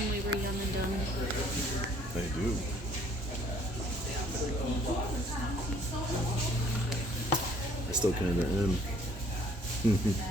when we were young and dumb. They do. I still kind of am.